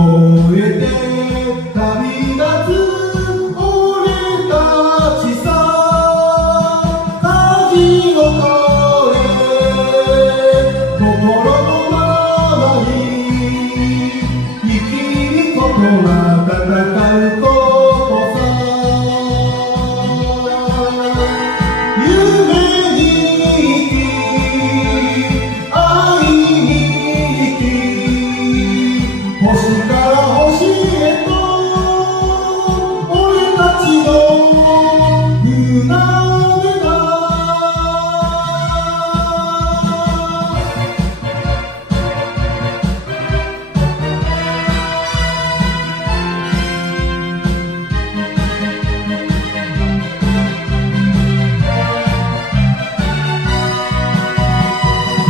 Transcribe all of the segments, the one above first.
えて旅立つ俺たちさ、舵を取れ心のままに生きることは戦うことさ。夢に生き愛に生き星から星へと俺たちの船出だ。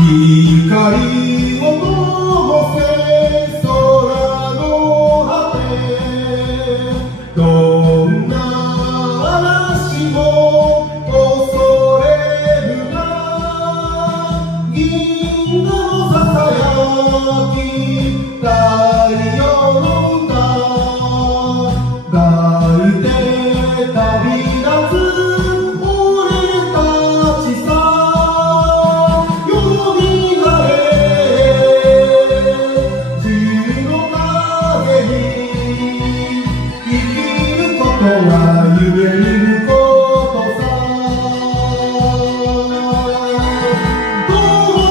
光を灯せ空の果て、どんな嵐も恐れるな。銀河のささやき太陽の歌抱いて旅立つ俺たちさ。よみがえ自由の風に生きることは夢見ることさ。遠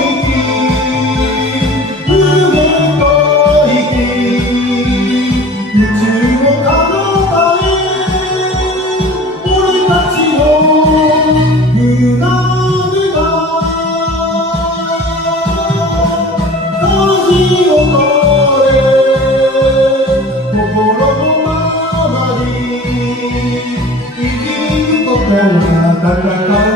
い夢と息宇宙の彼方へ俺たちの船出だ。舵を取れ心のままに生きることは戦う